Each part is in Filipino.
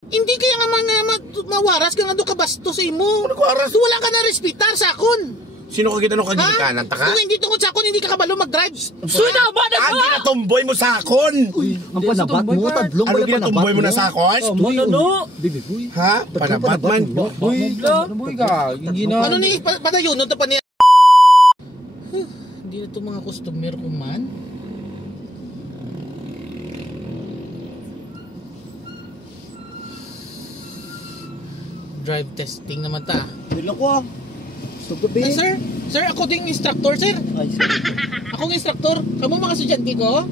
Hindi kaya nga mawaras ka nga doon kabastos sa imo. Ano ko aras? Wala ka na respitar sa akon. Sino ka kita nung kagilikanan, taka? Kung hindi tungkol sa akon, hindi ka kabalo mag-drive. Suda ba na Ang ginatumboy mo sa akon! Ang panabat mo, tadlong Ano ginatumboy mo na sa akon? Ano? Bibi, boy. Ha? Panabat man? Boy, boy ka. Ano ni, padayon, ito pa niya. Hindi na ito mga customer ko man. Drive testing naman ta. Dila ko ah. Sir, ako ding instructor, sir. Ay, sorry. Akong instructor. Kamu mga estudyante ko?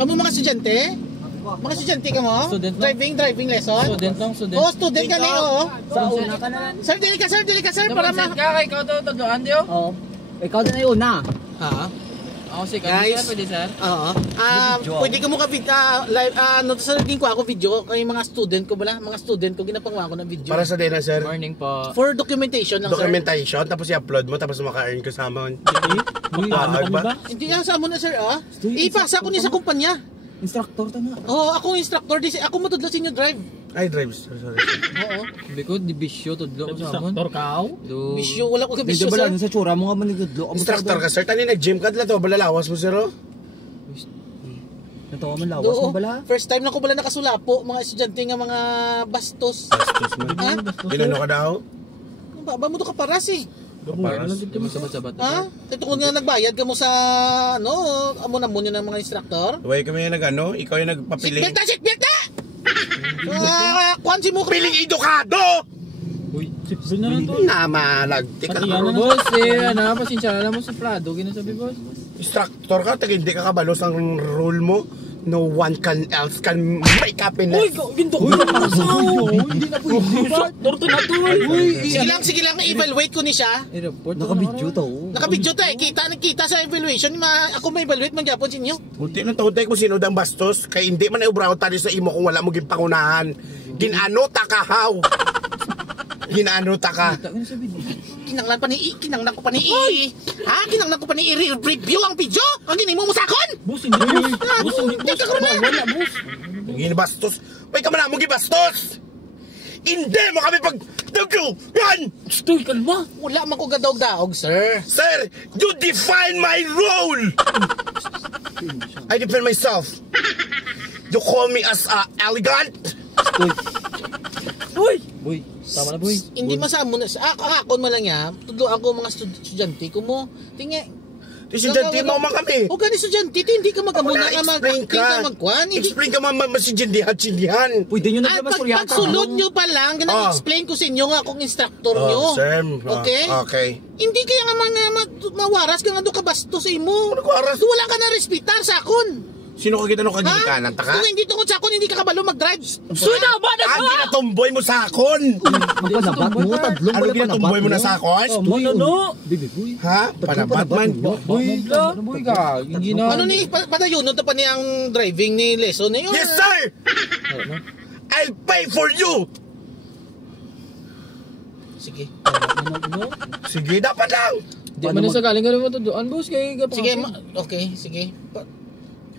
Kamu mga estudyante? Mga estudyante ka mo? Student lang. Driving lesson? Student lang, student. Oo, student ka na, oo. Sa una ka na. Sir, dili ka, sir. Para Napansin ka kay ikaw daw tagdoan diyo? Oo. Ikaw din ay una. Ha? Ako si Guys. Kanina, pwede sir? Oo. Pwede ka mo live, sa link ko ako video, kay mga student ko bala, mga student ko, ginapangwa ko ng video. Para sa din sir? Morning po. For documentation lang, Documentation, tapos i-upload mo, tapos maka-earn kasama. sir. Hindi nga sa mo na, sir, ipasa ko niya sa kumpanya. Instructor ta na. Oo, ako instructor, ako matudlo sa inyo drive. Ay, drives. Sorry. Oo. Sabi ko, di bisyo, tudlo ko sa amon. Instructor ka? Bisyo, wala ko ka Medyo bisyo, bala sir. sa tsura mo nga manigudlo. Instructor ka, sir. Tani nag-gym ka dala to. Balalawas mo, sir, oh. Natawa man lawas mo bala. First time na ko bala nakasulapo, mga estudyante nga mga bastos. Bastos man. Ha? Binano ka daw? Ba mo to ka paras eh. Paras. Di mo sabat-sabat. Ha? Ito kung nga nagbayad ka mo sa, amon-amon yun ng mga instructor. Huwag kami yung nag-ano, ikaw yung nagpapiling. Seatbelt na! Kwan si mo ka. Piling edukado! Uy, sipsin na lang to. Namalagtik ka na. Boss, pasensya na lang mo sa plado. Ginasabi, boss. Instructor ka, tag hindi ka kabalos ang rule mo. No one else can make up in Uy, it. ginto ko na para sa hindi na po yung torto na to. Uy, Sige lang, i-evaluate ko ni siya. i-report. Nakabidyo to. Nakabidyo to eh, kita sa evaluation. Ako may evaluate man gyapon sa inyo. Kunti ng tawag mo sino dang bastos, kay hindi man ay ubraw tali sa imo kung wala mo ginpangunahan. Ginano ta ka haw. Ginano ta ka. Kinanglan ko pa ni kinanglan ko pa ni i-review ang video. Ang ginimo mo sa akon. Boss, hindi boss. Boss, hindi boss. Wala, boss. Ginibastos. Uy, ka man mo gibastos. Hindi mo kami pag yan! Stoy, kalma. Wala man ko gadaog-daog, sir. Sir, you define my role! I define myself. You call me as elegant? Uy! Boy, tama na, boy. Hindi masamo na akon man lang ya. Tudlo ako mga estudyante ko mo. Tinga. Estudyante mo man kami. O gani estudyante, hindi ka magamuna nga magkwan. Explain ka man masindihan. Pwede nyo na At naman suryata. pagsulod nyo pa lang, explain ko sa inyo nga akong instructor nyo. Sir. Okay? Okay. Hindi kaya nga mawaras ka nga doon kabastos sa imo. Ano ko aras? Wala ka na respitar sa akon. Sino ka kita nung kagilikanan, taka? Kung hindi tungkol sa akon, hindi ka kabalo mag-drive. Suda ba na Ang ginatumboy mo sa akon! Ang panabat mo, tadlong Ano ginatumboy mo na sa akon? Ano? Bibi, boy. Ha? Panabat man? Boy, boy ka. Hindi na. Ano ni, padayon, ito pa niyang driving ni lesson na yun. Yes, sir! I'll pay for you! Sige. Sige, dapat lang! Di man na sa galing ka naman tuduan, boss. Sige, okay, sige.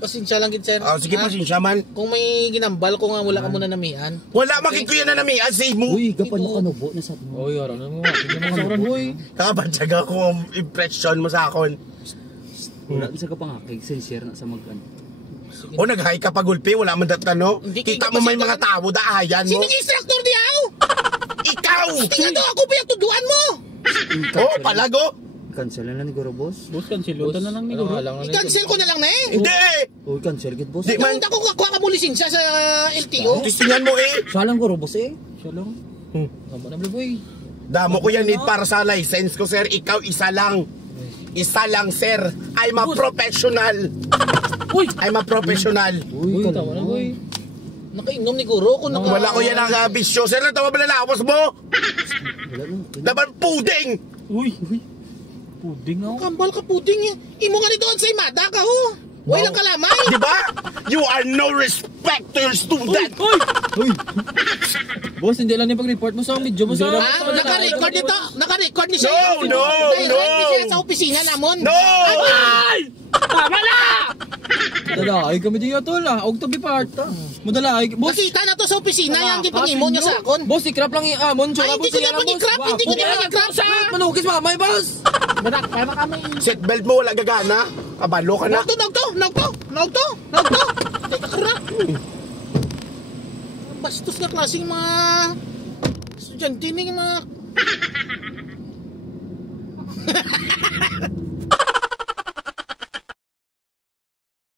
Pasensya lang gid, sir. Sige, pasensya man. Kung may ginambal ko nga wala ka muna namian. Wala makikuya na nami, asay mo! Uy, gapan mo kanubo na sa mo. Oy, araw na mo. Hindi naman sa oran, boy. Kakabansyaga ko ang impression mo sa akon. Wala sa kapangakig, sincere na sa mag-ano. O nag-high ka pa gulpi, wala man datano. Hindi Kita kayo mo may mga kapasyagan. tao, daayan mo. Sinong instructor diyaw? Ikaw! Tingnan to, ako ba yung tuduan mo? Oh, palago! Cancel na lang ni Goro, boss. Boss, kansilutan na lang ni Guru. I-cancel ko na lang na eh. Hindi! Uy, cancel git, boss. Di man. Hindi ako kakuha ka mo lisensya sa LTO. Tistingan mo eh. Salang Goro, boss eh. Siya lang. Tama na, boy. Damo ko yan need para sa license ko, sir. Ikaw isa lang. Isa lang, sir. I'm a professional. Uy! I'm a professional. Uy, tama na, boy. Nakainom ni Guro ko naka... Wala ko yan ang bisyo. Sir, natawa ba lalawas mo? Wala na. Daban puding! Uy! Puding ako. Kambal ka puting eh. Imo nga ni doon sa imada ka ho. Way lang kalamay. Di ba? You are no respect to your student. Uy! Boss, hindi lang yung pag-report mo sa video mo sa... Naka-record nito. Naka-record ni siya. No! Direct ni siya sa opisina namon. No! Ay! Tama na! Dalaay kami di atol ah. Og tabi parta. Modalaay. Boss. Nakita na to sa opisina yan, di pangimo nyo sa akon. Boss, i-crap lang i-amon. Ay, hindi ko na pag-i-crap, hindi ko na pag-i-crap sa... Manukis mamay, boss. Barak, para kami. Seatbelt mo wala gagana. Kabalo ka na. Nagto. Teka kara. Bastos na klaseng mga estudyante ni mga